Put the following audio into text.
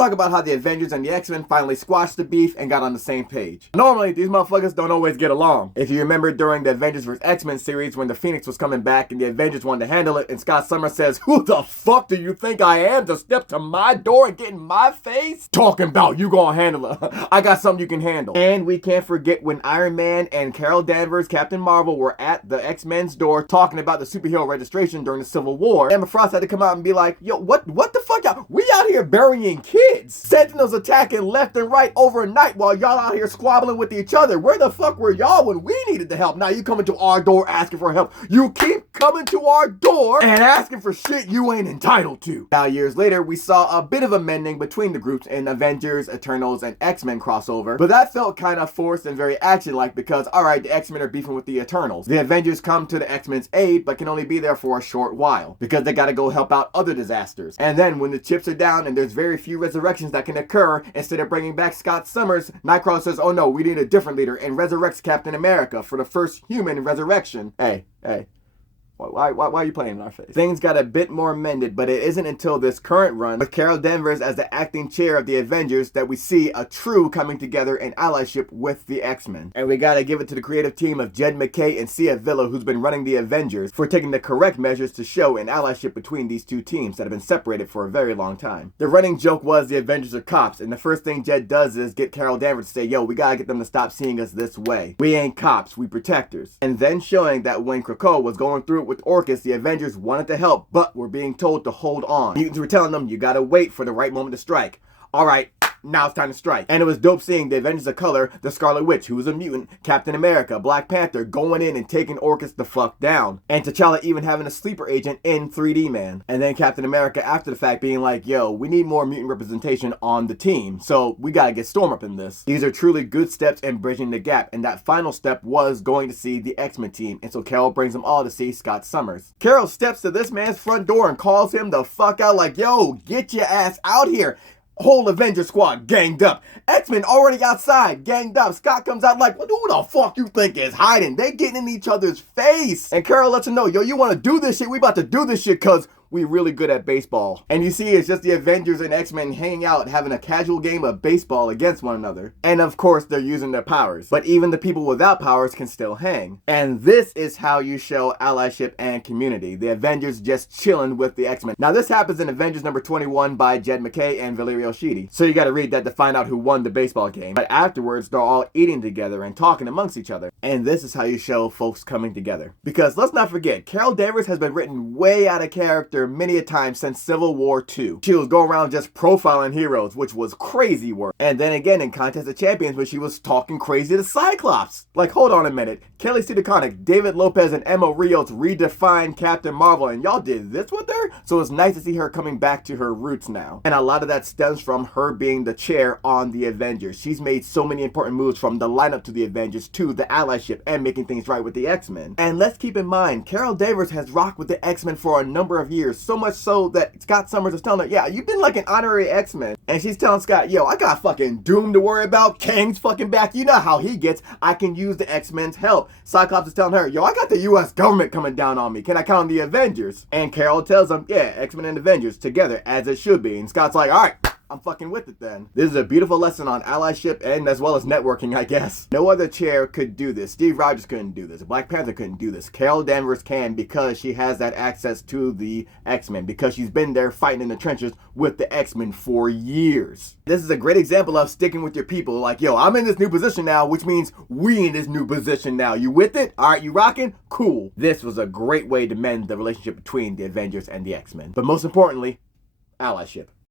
talk about how the Avengers and the X-Men finally squashed the beef and got on the same page. Normally, these motherfuckers don't always get along. If you remember during the Avengers vs. X-Men series when the Phoenix was coming back and the Avengers wanted to handle it and Scott Summers says, "Who the fuck do you think I am to step to my door and get in my face? Talking about you gonna handle it. I got something you can handle." And we can't forget when Iron Man and Carol Danvers, Captain Marvel, were at the X-Men's door talking about the superhero registration during the Civil War. Emma Frost had to come out and be like, "Yo, what the fuck y'all? We out here burying kids. Sentinels attacking left and right overnight while y'all out here squabbling with each other. Where the fuck were y'all when we needed the help? Now you coming to our door asking for help. You keep coming to our door and asking for shit you ain't entitled to." Now years later, we saw a bit of a mending between the groups in Avengers, Eternals, and X-Men crossover, but that felt kind of forced and very action-like because, alright, the X-Men are beefing with the Eternals. The Avengers come to the X-Men's aid, but can only be there for a short while because they gotta go help out other disasters. And then when the chips are down and there's very few resurrections that can occur, instead of bringing back Scott Summers, Nightcrawler says, "Oh no, we need a different leader," and resurrects Captain America for the first human resurrection. Hey. Why are you playing in our face? Things got a bit more mended, but it isn't until this current run, with Carol Danvers as the acting chair of the Avengers, that we see a true coming together and allyship with the X-Men. And we gotta give it to the creative team of Jed MacKay and Sia Villa, who's been running the Avengers, for taking the correct measures to show an allyship between these two teams that have been separated for a very long time. The running joke was the Avengers are cops, and the first thing Jed does is get Carol Danvers to say, "Yo, we gotta get them to stop seeing us this way. We ain't cops, we protectors." And then showing that when Krakoa was going through it with Orcus, the Avengers wanted to help, but were being told to hold on. Mutants were telling them, "You gotta wait for the right moment to strike." Alright, now it's time to strike. And it was dope seeing the Avengers of Color, the Scarlet Witch, who was a mutant, Captain America, Black Panther, going in and taking Orcus the fuck down. And T'Challa even having a sleeper agent in 3D Man. And then Captain America after the fact being like, "Yo, we need more mutant representation on the team, so we gotta get Storm up in this." These are truly good steps in bridging the gap, and that final step was going to see the X-Men team, and so Carol brings them all to see Scott Summers. Carol steps to this man's front door and calls him the fuck out like, "Yo, get your ass out here." Whole Avenger squad ganged up. X-Men already outside, ganged up. Scott comes out like, "Who the fuck you think is hiding?" They getting in each other's face. And Carol lets him know, "Yo, you want to do this shit? We about to do this shit because we really good at baseball." And you see it's just the Avengers and X-Men hanging out, having a casual game of baseball against one another. And of course, they're using their powers. But even the people without powers can still hang. And this is how you show allyship and community. The Avengers just chilling with the X-Men. Now this happens in Avengers number 21 by Jed MacKay and Valerio Schiti. So you gotta read that to find out who won the baseball game. But afterwards, they're all eating together and talking amongst each other. And this is how you show folks coming together. Because let's not forget, Carol Danvers has been written way out of character many a time since Civil War II. She was going around just profiling heroes, which was crazy work. And then again in Contest of Champions when she was talking crazy to Cyclops. Like, hold on a minute. Kelly Sue DeConnick, David Lopez, and Emma Rios redefined Captain Marvel, and y'all did this with her? So it's nice to see her coming back to her roots now. And a lot of that stems from her being the chair on the Avengers. She's made so many important moves from the lineup to the Avengers to the allyship and making things right with the X-Men. And let's keep in mind, Carol Danvers has rocked with the X-Men for a number of years, so much so that Scott Summers is telling her, "Yeah, you've been like an honorary X-Men." And she's telling Scott, "Yo, I got fucking Doom to worry about. Kang's fucking back. You know how he gets. I can use the X-Men's help." Cyclops is telling her, "Yo, I got the US government coming down on me. Can I count on the Avengers?" And Carol tells him, "Yeah, X-Men and Avengers together as it should be." And Scott's like, "Alright, I'm fucking with it then." This is a beautiful lesson on allyship and as well as networking, I guess. No other chair could do this. Steve Rogers couldn't do this. Black Panther couldn't do this. Carol Danvers can because she has that access to the X-Men, because she's been there fighting in the trenches with the X-Men for years. This is a great example of sticking with your people. Like, yo, I'm in this new position now, which means we in this new position now. You with it? Alright, you rocking? Cool. This was a great way to mend the relationship between the Avengers and the X-Men. But most importantly, allyship.